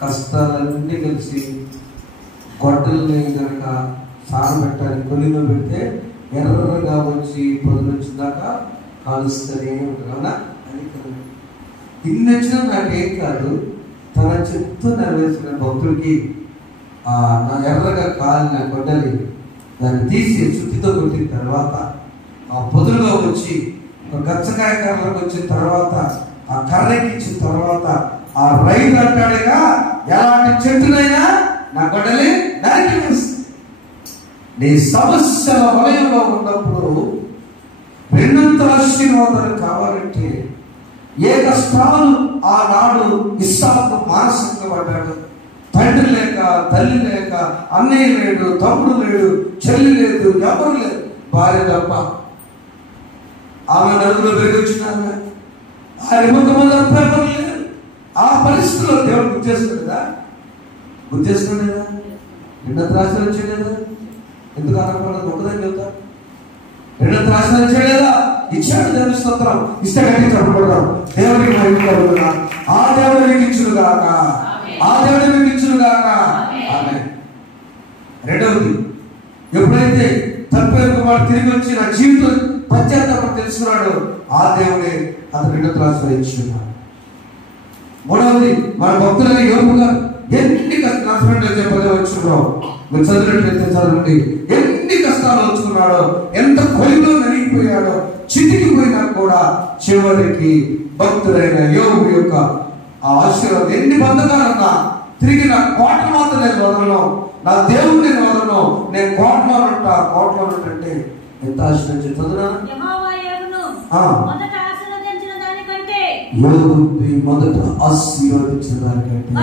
కష్టాలన్నీ కలిసి గొడ్డల్ని కనుక సారబెట్టాలి, కొలిలో పెడితే ఎర్రగా వచ్చి పొద్దున వచ్చిందాకా కాలుస్తూనే ఉంటారు అవునా. అది ఇన్ని వచ్చినా నాకేం కాదు, తన చెప్తూ నెరవేర్చిన భక్తుడికి నా ఎర్రగా కాలిన గొడ్డలి దాన్ని తీసి శుద్ధితో కొట్టిన తర్వాత ఆ పొదులుగా వచ్చి గచ్చకాయ కర్రకు వచ్చిన తర్వాత ఆ కర్రకి ఇచ్చిన తర్వాత ఆ రైతు అంటాడుగా ఎలాంటి చెట్టునైనా నా గొడ్డలి నరికి వేస్తుంది. నీ సమస్యల వలయంలో ఉన్నప్పుడు రెండంతల ఆశీర్వాదాలు కావాలంటే ఏ కష్టాలు ఆనాడు ఇస్సాకు మానసికంగా పడ్డాడు. తండ్రి లేక, తల్లి లేక, అన్నయ్య లేడు, తమ్ముడు లేడు, చెల్లి లేదు, ఎవరు లేదు, భార్య తప్ప. ఆమె నలుగురు పెరిగొచ్చిన ఆయన ముఖము తప్ప ఎవరు లేదు. ఆ పరిస్థితుల్లో దేవుడు గుర్తిస్తున్నాడు కదా, గుర్తిస్తున్నాడు కదా. రెండంత రాశి వచ్చాడు కదా, ఎందుకు అనకూడదు ఒకదని చెబుతా. రెండంత రాశి వచ్చాడు కదా, ఇచ్చాడు. దేవుని స్తోత్రం. ఇస్తే గట్టి చెప్పకూడదాం. దేవుడికి మహిమ కలుగునా. ఆ దేవుడికి ఇచ్చును గాక, ఆ దేవుడికి ఇచ్చును గాక. ఆమేన్. రెండవది, ఎప్పుడైతే తప్పేందుకు వాడు తిరిగి వచ్చి నా జీవితం పశ్చాత్తాపం తెలుసుకున్నాడు, ఆ దేవుడే అతను రెండో రాశిలో ఇచ్చున్నాడు. మూడవది, మన భక్తులని యోగుగా ఎన్ని కష్టాలు వచ్చున్నాడో మీరు చదివినట్లయితే చదవండి. ఎన్ని కష్టాలు వచ్చుకున్నాడో, ఎంత కొలిలో నలిగిపోయాడో, చితికిపోయినా కూడా చివరికి భక్తుడైన యోగు యొక్క ఆ ఆశీర్వాదం. ఎన్ని బంధకాలున్నా తిరిగి నా కోట మాత్రం నేను వదలను, నా దేవుడు నేను వదలను, నేను కోటలో ఉంటా. కోటలో ఉంటే ఎంత ఆశీర్వదించి చదువునా మొదట ఆశీర్వదించిన దానికంటే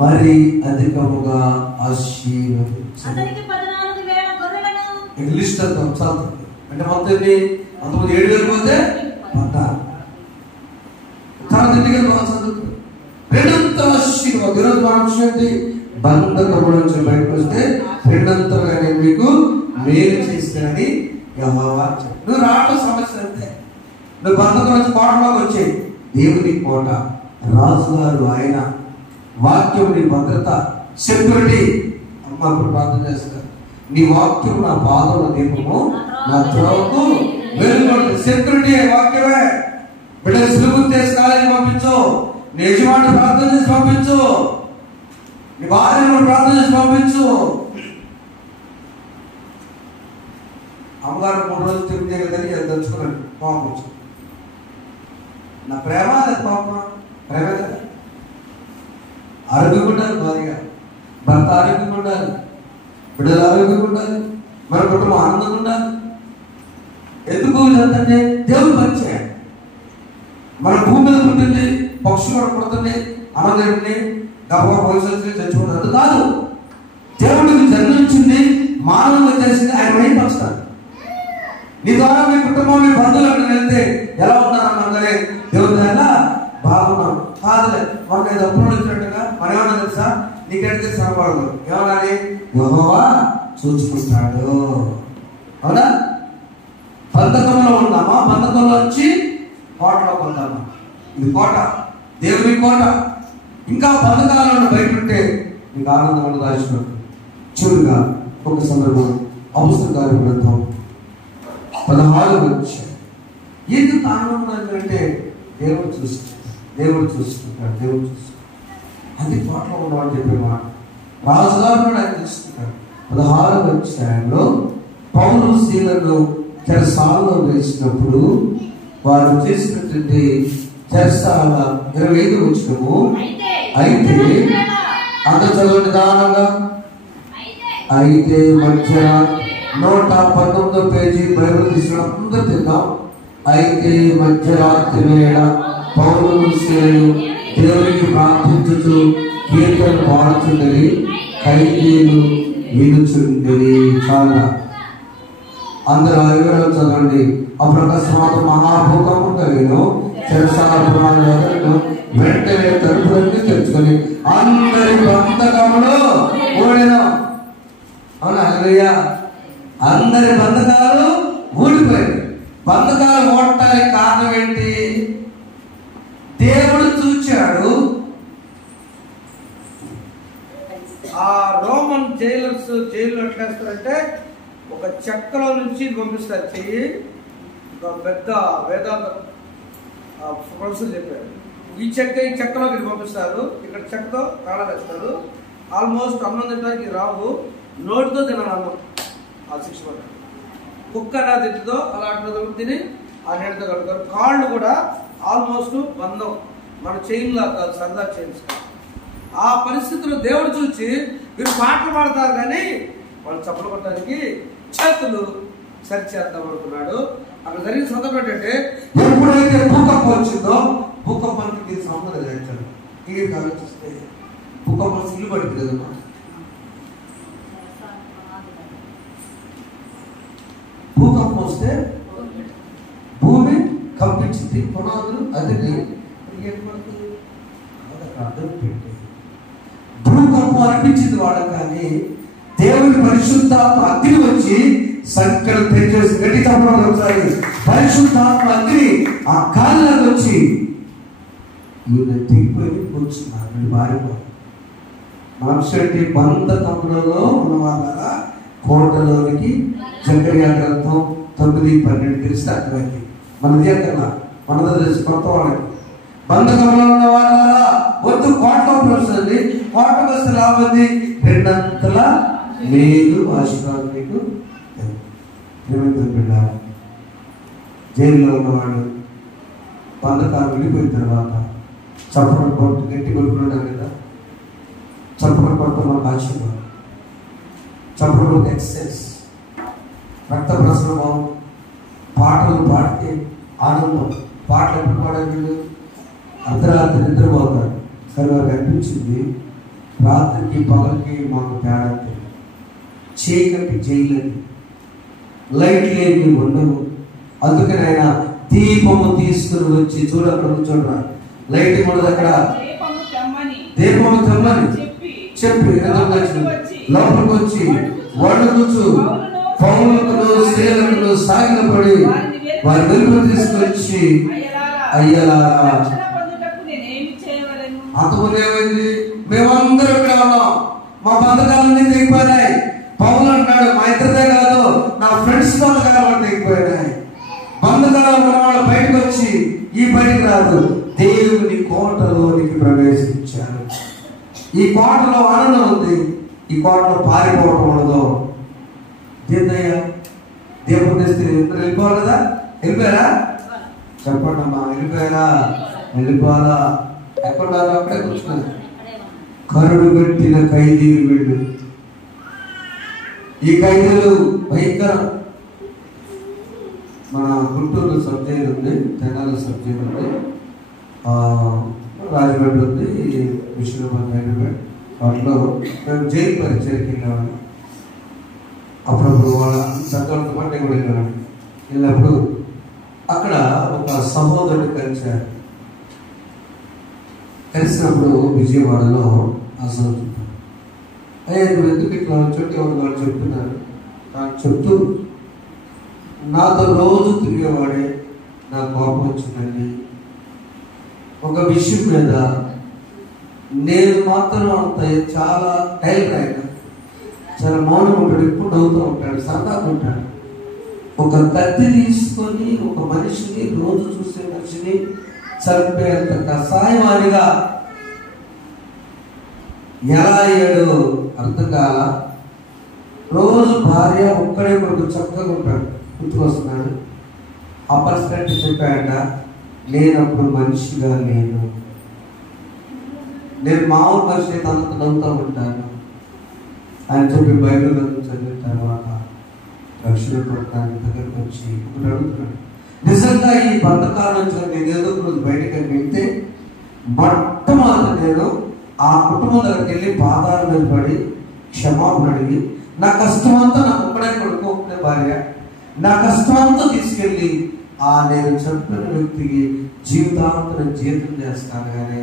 మరి అధికముగా ఆశీర్వదించాలి. లిస్ట్ అంతా చాలు. అంటే మొత్తం 7,000 పోతే 14 రెండంత ఆశీర్వాదం. ఈరోజు మా విషయం బంధకముల నుంచి బయటకు వస్తే రెండంతగా నేను మీకు మేలు చేస్తానని యెహోవా చెప్పాడు. నువ్వు రావడం సమస్య అంతే. నువ్వు బంధకం నుంచి కోటలోకి వచ్చే దేవుని కోట, రాజుగారు ఆయన, వాక్యం నీ భద్రత, సెక్యూరిటీ. అమ్మ ఇప్పుడు ప్రార్థన చేస్తారు. నీ వాక్యం నా పాదముల దీపము, నా త్రోవకు వెలుగు. సెక్యూరిటీ వాక్యమే. బిడ్డ సులువు చేసి కాలేజీ పంపించు, నీ యజమాని ప్రార్థన చేసి పంపించు, నీ భార్యను ప్రార్థన చేసి పంపించు. అమ్మగారు 3 రోజులు తిరిగి చేయగలిగి అది తెచ్చుకున్నాను. కోపం వచ్చి నా ప్రేమ కోపం ప్రేమ కదా. ఆరోగ్యంగా ఉండాలి భార్య, భర్త ఆరోగ్యంగా ఉండాలి, బిడ్డలు ఆరోగ్యంగా ఉండాలి, మన కుటుంబం ఆనందంగా ఉండాలి. ఎందుకు ఇదంటే దేవుడు మంచి. మన భూమి మీద పుట్టింది, పక్షులు కూడా పుడుతుంది, ఆనందండి గొప్ప భవిష్యత్తు చచ్చిపోతుంది కాదు. దేవుడికి జన్మించింది, మానవులు చేసింది ఆయన మైపరుస్తాడు. నీ ద్వారా మీ కుటుంబం, మీ బంధువులు అక్కడ వెళ్తే ఎలా ఉన్నారన్న అందరే దేవుడి ద్వారా బాగున్నాం కాదులే. మొన్న ఏదో అప్పుడు వచ్చినట్టుగా మనం ఏమన్నా తెలుసా, నీకెందుకు శ్రమపడదు. ఏమన్నాని? యెహోవా చూసుకుంటాడు. అవునా? బంధకంలో ఉన్నామా, బంధకంలో వచ్చి కోటలోకి వద్దామా. ఇది కోట, దేవుని కోట. ఇంకా బంధకాలలో బయట ఉంటే నీకు ఆనందం రాసినట్టు. చివరిగా ఒక సందర్భం అపోస్తలుల గ్రంథం 16 వచ్చాయి. ఎందుకు ఆనందం అంటే దేవుడు చూసుకుంటాడు. అది తోటలో ఉన్నవాడు చెప్పే మాట. రాజుగారు కూడా ఆయన చూసుకుంటాడు. 16 అధ్యాయంలో పౌలు శీలను చెరసాలలో వేసినప్పుడు వారు చేసినటువంటి చెరసాల 25 వచనము, అయితే అంత చదవండి దానంగా, అయితే మధ్యరాత్రి 119 పేజీ బైబిల్ తీసుకుని అందరూ తిందాం. అయితే మధ్యరాత్రి వేళ పౌలు శీలను దేవునికి ప్రార్థించుచు కీర్తన పాడుచుండని ఖైదీలు వినుచుండని. చాలా అందరూ 50 చదవండి. అప్పుడు అకస్మాత్ మహాభూకంపం కలిగిన చెరసాల పునాదులను వెంటనే తలుపులన్నీ తెచ్చుకొని అందరి బంధకములు ఊడిన. అవునా? హల్లెలూయా. అందరి బంధకాలు ఊడిపోయాయి. బంధకాలు ఓడటానికి కారణం ఏంటి? దేవుడు చూచాడు. ఆ రోమన్ జైలర్స్ జైల్లో ఎట్లేస్తారంటే ఒక చెక్కలో నుంచి పంపిస్తారు. చెయ్యి ఒక పెద్ద వేదాంత ప్రొఫెసర్ చెప్పారు, ఈ చెక్కలోకి పంపిస్తారు. ఇక్కడ చెక్కతో తాళాలు వేస్తారు. ఆల్మోస్ట్ అన్నం తినడానికి రావు, నోటితో తినాలి అన్నం. ఆ 6 మంది కుక్క ఎలా తింటుందో అలా తిని ఆ నీటితో కడుతారు. కాళ్ళు కూడా ఆల్మోస్ట్ బంధం, మన చైన్లా కాదు, సరదా చైన్స్. ఆ పరిస్థితుల్లో దేవుడు చూసి వీరు పాటలు పాడతారు కానీ వాళ్ళు చప్పలు కొట్టడానికి చేతులు సరిచేద్దాం అనుకున్నాడు. అక్కడ జరిగిన సందర్భం ఏంటంటే, ఎప్పుడైతే భూకంపం వచ్చిందో భూకంపానికి మీరు సంబంధం చేయించారు. క్లియర్గా ఆలోచిస్తే భూకంపం ఇల్లు పడింది కదమ్మా. భూకంపం వస్తే భూమి కంపించింది, పునాదులు అది అర్థం పెట్టి భూకంపం అనిపించింది వాళ్ళకి. కానీ దేవుని పరిశుద్ధాత్మ అగ్ని వచ్చి సంఖ్యలు తెచ్చేసి గట్టి తప్పడం ఒకసారి పరిశుద్ధాత్మ అగ్ని ఆ కాళ్ళకి వచ్చి ఈయన దిగిపోయి కూర్చున్నారు. వీళ్ళు భార్య మనుషుడి బంధకంలో ఉన్న వాళ్ళ కోటలోనికి జకర్యా గ్రంథం 9:12 తెలిస్తే అర్థమైంది. మనది అక్కడ మనదో తెలిసి కొత్త వాళ్ళకి బంధకంలో ఉన్న వాళ్ళ వద్దు కోటలో ప్రశ్నది. కోటకు వస్తే లాభంది 2 అంతల లేదు ఆశీర్వాదం మీకు. జైల్లో ఉన్నవాడు బంధకాలు వెళ్ళిపోయిన తర్వాత చప్పడం కొట్టు గట్టి కొట్టుకుంటారు కదా. చప్పడం కొట్టడం మనకు ఆశీర్వాదం. చప్పడం ఎక్సెస్ రక్త ప్రసరణం. పాటలు పాడితే ఆనందం. పాటలు ఎప్పుడు పాడారు వీళ్ళు? అర్ధరాత్రి నిద్రపోతారు. సరే వారికి అనిపించింది రాత్రికి పగలకి మాకు తేడా తెలియదు. చీకటి జైలని లైట్లు ఏమి ఉండవు. అందుకని ఆయన దీపము తీసుకుని వచ్చి చూడక్కడ చూడరా లైట్ ఉండదు అక్కడ. దీపము తెమ్మని చెప్పి లోపలికి వచ్చి వణుకుచు పౌలుకును స్త్రీలను సాగిలపడి వారి వెలుగు తీసుకొచ్చి అయ్యలారా అంతకుముందు ఏమైంది? మేమందరం ఇక్కడ ఉన్నాం, మా బంధకాలన్నీ తెగిపోయినాయి. పౌలు అంటాడు మా ఇద్దరిదే కాదు నా ఫ్రెండ్స్ బంధకాలు కూడా తెగిపోయినాయి. బంధకాలు ఉన్న వాళ్ళు బయటకు వచ్చి ఈ బయటికి రాదు, దేవుని కోటలోనికి ప్రవేశించారు. ఈ కోటలో ఆనందం ఉంది, ఈ కోటలో పారిపోవడం ఉండదు. దేన్నయ్యా దేవుడు తెస్తే ఇద్దరు వెళ్ళిపోవాలి కదా. వెళ్ళిపోయారా? చెప్పండి అమ్మా, వెళ్ళిపోయారా? వెళ్ళిపోవాలా? ఎక్కడున్నారో అక్కడే కూర్చున్నారు. కరుడు పెట్టిన ఖైదీలు వీళ్ళు. ఈ ఖైదీలు భయంకరం. మన గుంటూరు సబ్ జైలు ఉంది, తెనాలి సబ్ జైలు ఉంది, రాజమండ్రి ఉంది, విష్ణుపతి హైదరాబాద్. వాటిలో మేము జైలు పరిచయకి వెళ్ళేవాళ్ళం. అప్పుడప్పుడు వాళ్ళ చక్కలతో పాటు నేను కూడా వెళ్ళాను. వెళ్ళినప్పుడు అక్కడ ఒక సహోదరుడు కలిశారు. కలిసినప్పుడు విజయవాడలో ఆ సహోదరుడు అయ్యా నువ్వు ఎందుకు ఇట్లా చోటు ఎవరు వాళ్ళు చెప్తున్నారు నాకు చెప్తూ నాతో రోజు తిరిగేవాడే నా కోపం వచ్చిందండి. ఒక విషయం మీద నేను మాత్రం అంత చాలా టైలర్ అయినా చాలా మౌనం ఉంటాడు, ఎప్పుడు నవ్వుతూ ఉంటాడు, సరదాగా ఉంటాడు. ఒక కత్తి తీసుకొని ఒక మనిషిని, రోజు చూసే మనిషిని చంపేంత కషాయవాడిగా ఎలా అయ్యాడో అర్థం కాల. రోజు భార్య ఒక్కడే కొడుకు చక్కగా ఉంటాడు, గుర్తుకొస్తున్నాడు. అపరిస్థితి చెప్పాడ, నేను అప్పుడు మనిషిగా లేను, నేను మామూలు మనిషి అంత నవ్వుతూ ఉంటాను అని చెప్పి బైబిల్ చదివిన తర్వాత రక్షణ పడటానికి దగ్గరకు వచ్చి ఇప్పుడు అడుగుతున్నాడు, నిజంగా ఈ బంధకాల నుంచి నేను ఏదో రోజు బయటకు వెళ్తే మొట్టమొదటి నేను ఆ కుటుంబం దగ్గరికి వెళ్ళి పాదాల మీద పడి క్షమాపణ అడిగి, నా కష్టం అంతా నాకు ఒక్కడే కొడుకు, ఒక్కడే భార్య, నా కష్టం అంతా తీసుకెళ్ళి ఆ నేను చంపిన వ్యక్తికి జీవితాంతం జీవితం చేస్తాను. కానీ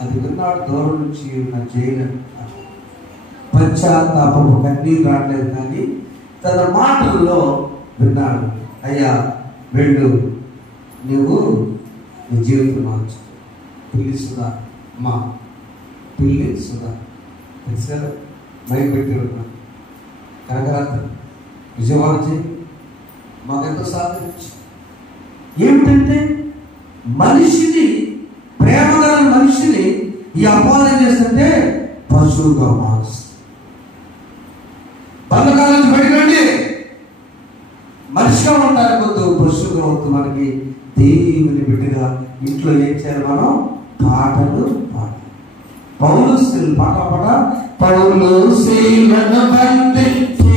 అది విన్నాడు దూరం నుంచి నా చేయలేదు, పశ్చాత్తాపము కన్నీరు రావట్లేదు. కానీ తన మాటల్లో విన్నాడు, అయ్యా వెళ్ళు, నువ్వు నీ జీవితం మార్చు. పిల్లి సుధా, అమ్మా పిల్లి సుధా తెలుసు కదా, మైక్ పెట్టి కనకరాత్రి విజయవాడ చేయి, మాకెంతో సాధించు. ఏమిటంటే మనిషిని, ప్రేమ గల మనిషిని ఈ అపాలన చేస్తుంటే పశువుగా మారుస్తుంది. బంధకాల నుంచి బయటకండి, మనిషిగా ఉంటారు కొద్దు, పశువుగా అవుతుంది. మనకి దేవుని బిడ్డగా ఇంట్లో ఏం చేయాలి, మనం పాటలు పాడాలి. పౌలు పాట పాట పౌలు శీలను బంధించి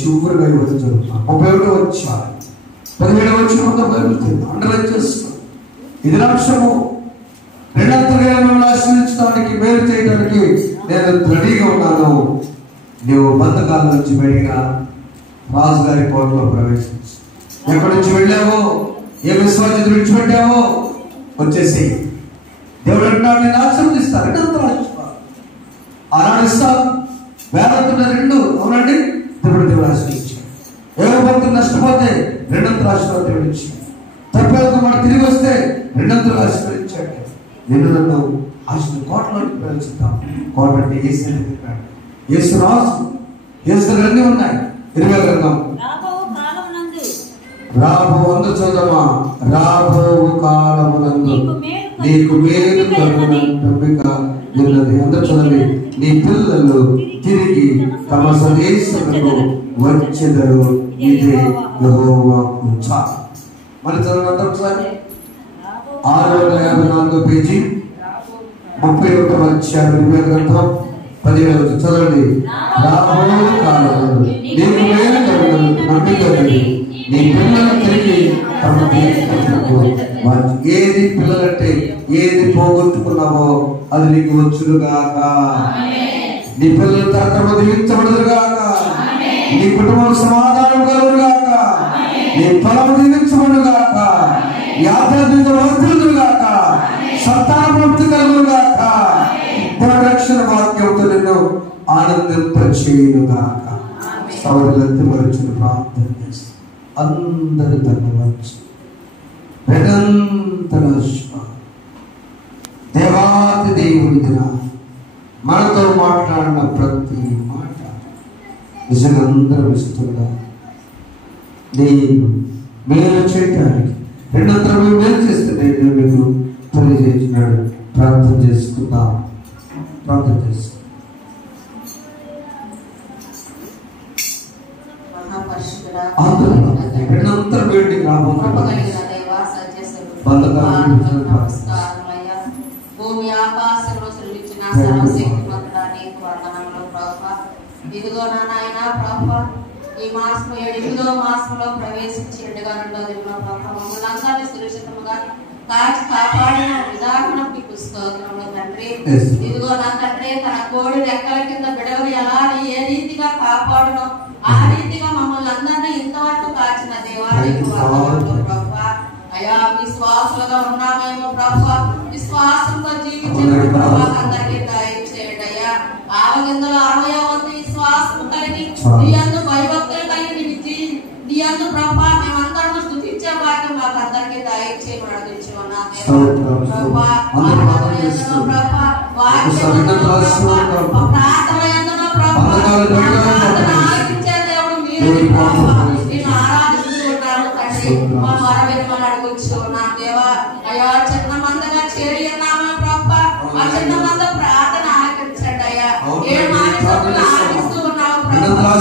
చివరిగా ఇవ్వడం జరుగుతుంది. 31వ అధ్యాయం 17వ వచనంలో బైబిల్ అండర్లైన్ చేస్తున్నాం. ఇది లక్ష్యము, రెండంతలుగా మిమ్మల్ని ఆశీర్వదించడానికి, మేలు చేయడానికి నేను రెడీగా ఉన్నాను. నీవు బంధకాల నుంచి బయటికి రాజుగారి కోటలో ప్రవేశించు. ఎక్కడి నుంచి వెళ్ళావో, ఏ విశ్వాసం విడిచిపెట్టావో వచ్చేసి దేవుడు అంటున్నాడు, నేను ఆశీర్వదిస్తాను. రెండంతలు ఆశిస్తాను, ఆనాడు ఇస్తాను. వేలంతున్న రెండు, అవునండి, దేవుడు ఆశీర్వదించాడు. ఏవో భక్తులు నష్టపోతే రెండంతలు ఆశీర్వాదం దేవుడు ఇచ్చాడు. తప్పేదో మనం తిరిగి వస్తే రెండంతలు ఆశీర్వదించాడు. నిన్ను నన్ను కోటలోకి ప్రవేశిస్తాం. కోట అంటే యేసు చెప్పాడు, యేసు రాజు, యేసు అన్నీ ఉన్నాయి. 20వ గ్రంథం రాబో చూద్దామా, రాబో కాలమునందు నీకు మేలు కలుగునందుక ఉన్నది. అందరూ చదవండి. నీ పిల్లలు తిరిగి తమ స్వదేశములకు వచ్చెదరు, ఇదే యెహోవా కృప. మరి చదవండి ఒకసారి. 654 పేజీ 31వ అధ్యాయం 20వ గ్రంథం 17వ చదవండి. రాబో కాలమునందు నీకు మేలు కలుగునందుక నమ్మిక కలిగి నీ పిల్లలు తిరిగి తమ ఏది పిల్లలంటే ఏది పోగొట్టుకున్నావో అది నీకు వచ్చునుగాక. నీ పిల్లలు తరతరము దీవించబడుదురుగాక. నీ కుటుంబం సమాధానం కలుగుగాక. నీ ఫలము దీవించబడుగాక. యాత్రాత్మిక వర్ధులుగాక. సంతానప్రాప్తి కలుగుగాక. రక్షణ వాక్యంతో నిన్ను ఆనందింపచేయునుగాక. సౌరులెత్తి మరచిన ప్రార్థన చేస్తాం. అందరి ధన్యవాదాలు. నిరంతర దేవాది దేవుడి దిన మనతో మాట్లాడిన ప్రతి మాట నిజంగా అందరూ ఇస్తుందా నేను మేలు చేయటానికి రెండంతరం మేలు చేస్తే నేను మీకు తెలియజేసినాడు. ప్రార్థన చేసుకుందాం. ప్రార్థన చేసుకుందాం. రెండంతరం వేడి భూమి ఆకాశంలో సృష్టించిన సర్వశక్తిమంతుడా నీకు వందనములు ప్రభువా. ఇదిగో నా నాయనా ప్రభువా, ఈ మాసము 8వ మాసంలో ప్రవేశించి 2వ దినంలో ప్రభువా మమ్మల్ని అందరినీ సురక్షితముగా కాచి కాపాడిన విధానం మీకు స్తోత్రములు తండ్రి. ఇదిగో నా తండ్రి తన కోడి రెక్కల కింద బిడలు ఎలా ఏ రీతిగా కాపాడునో ఆ రీతిగా మమ్మల్ని అందరినీ ఇంతవరకు కాచిన దేవానికి వందనములు ప్రభువా. అయ్యా విశ్వాసులుగా ఉన్నామేమో ప్రభువా, విశ్వాసంతో జీవించిన ప్రభువా అందరికీ దయచేయండి అయ్యా. ఆవగిందలో 60వ వంతు విశ్వాసం కలిగి నీ యందు భయభక్తులు కలిగి నీ యందు ప్రభువా మేమందరం స్తుతించే భాగ్యం మాకు అందరికీ దయచేయమని అడుగుచు ఉన్నాం ప్రభువా. ప్రార్థన యందున ప్రభువా ప్రార్థన ఆలకించే దేవుడు మీరే ప్రభువా. నిన్ను ఆరాధిస్తూ ఉన్నాను తండ్రి. మా వరవేమని అడుగుచు ఉన్నాం దేవా. అయ్యా చిన్న మందగా చేరి ఉన్నామే ప్రభువా. ఆ చిన్న మంద ప్రార్థన ఆలకించండి అయ్యా. ఏ మానవులు ఆలకిస్తూ ఉన్నావు ప్రభువా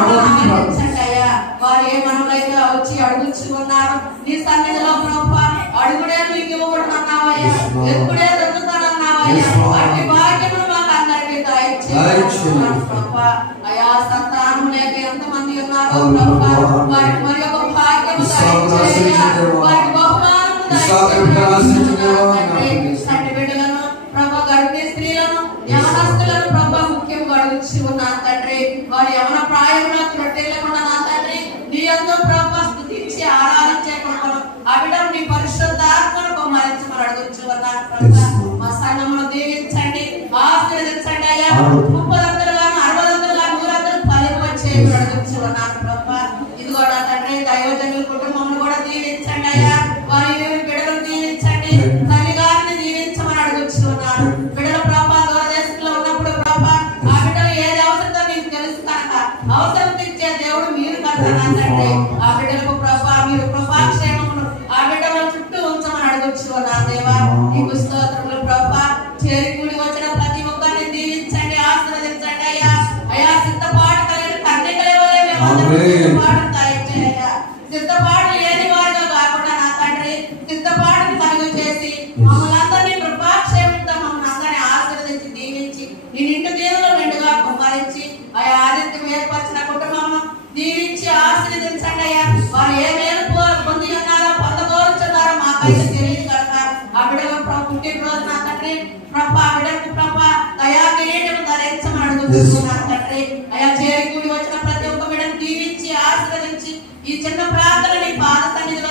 ఆలకించండి అయ్యా. వారు ఏ మనవులైతే వచ్చి అడుగుచు ఉన్నారు నీ సన్నిధిలో ప్రభువా. అడుగుడే మీకు ఇవ్వబడుతున్నావయ్యా, ఎప్పుడే దొరుకుతానన్నావయ్యా. అట్టి భాగ్యమును మాకు అందరికీ దయచేయండి ప్రభువా. అయ్యా సంతానం లేక ఎంతమంది ఉన్నారో ప్రభువా వారికి మరి ఒక భాగ్యము దయచేయండి. వారికి బహుమానము దయచేయండి. సంటి బిడ్డలను ప్రభువా, గర్భిణీ స్త్రీలను యవనస్తులను ప్రభువా ముఖ్యంగా అడుగుచు ఉన్నాను తండ్రి. వారి యవన ప్రాయంలో త్రొట్టెళ్ళకుండా నా తండ్రి నీ యందు ప్రభువా స్తుతించి ఆరాధించే కృపను ఆ బిడ్డను నీ పరిశుద్ధ ఆత్మను కుమ్మరించమని అడుగుచు ఉన్నాను ప్రభువా. మా సంఘమును దీవించండి, ఆశీర్వదించండి అయ్యా. 30 గాను 60 గాను 100 ఫలింపచేయమని అడుగుచు ఉన్నాను ప్రభువా. ఇదిగో నా తండ్రి దైవజనుల కుటుంబమును కూడా దీవించండి అయ్యా. వారి బిడ్డలను దీవించండి, తల్లి గారిని దీవించమని అడుగుచు ఉన్నాను. బిడ్డల ప్రభువా దూరదేశంలో ఉన్నప్పుడు ప్రభువా ఆ బిడ్డలు ఏది అవసరంతో నీకు తెలుసు కనుక అవసరం తీర్చే దేవుడు మీరు కనుక నా తండ్రి ఆ బిడ్డలకు ప్రభువా మీరు కృపాక్షేమమును ఆ బిడ్డల చుట్టూ ఉంచమని అడుగుచు ఉన్నాను దేవా. నీకు స్తోత్రములు ప్రభువా. చేరి కూడి వచ్చిన ప్రతి ఒక్కరిని దీవించండి, ఆశీర్వదించండి అయ్యా. అయ్యా సిద్ధపాటు కలిగిన కన్యకలే వలె మేమందరం సిద్ధపాటు దయచేయ్యా. సిద్ధపాటు లేని వారిగా కాకుండా నా తండ్రి సిద్ధపాటును కలుగు చేసి మమ్మల్ని అందరినీ కృపాక్షేమంతో మమ్మల్ని అందరినీ ఆశీర్వదించి దీవించి నీ నిండు దేవులు నిండుగా కుమ్మరించి అయ్యా ఆదిత్యం ఏర్పరిచిన కుటుంబమును దీవించి ఆశీర్వదించండి అయ్యా. వారు ఏ మేలు పొంది ఉన్నారో పొందగోరుచున్నారో మాకైతే తెలియదు కనుక ఆ బిడ్డలు పుట్టినరోజు నా తండ్రి ప్రభా ఆ బిడ్డకు ప్రభా దయా కిరీటము ధరించమని అడుగుతున్నాను తండ్రి. అయ్యా చేరి కూడి వచ్చిన ప్రతి ఒక్క బిడ్డను దీవించి ఆశీర్వదించి ఈ చిన్న ప్రార్థన నీ పాద సన్నిధిలో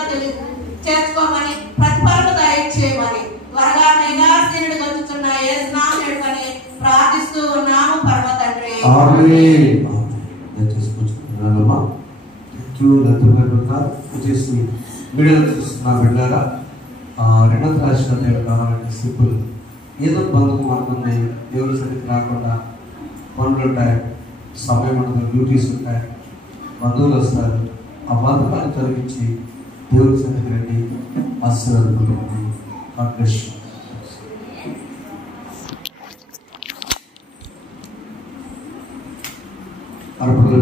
చేర్చుకోమని ప్రతిఫలము దయచేయమని త్వరగా మెగాసీనుడు వచ్చుతున్న యేసు నామమున ప్రార్థిస్తూ ఉన్నాము పరమ తండ్రి. బిడ్డారా రెండవ రాష్ట్ర కావాలంటే సింపుల్ ఏదో బంధుకు మాత్రమే దేవుడి సరికి రాకుండా పనులు ఉంటాయి, సమయం ఉండదు, డ్యూటీస్ ఉంటాయి, బంధువులు వస్తారు. ఆ బంధుకాన్ని తొలగించి దేవుడి సరికి రండి, ఆశీర్వాదం కాంగ్రెస్ అర్పణలు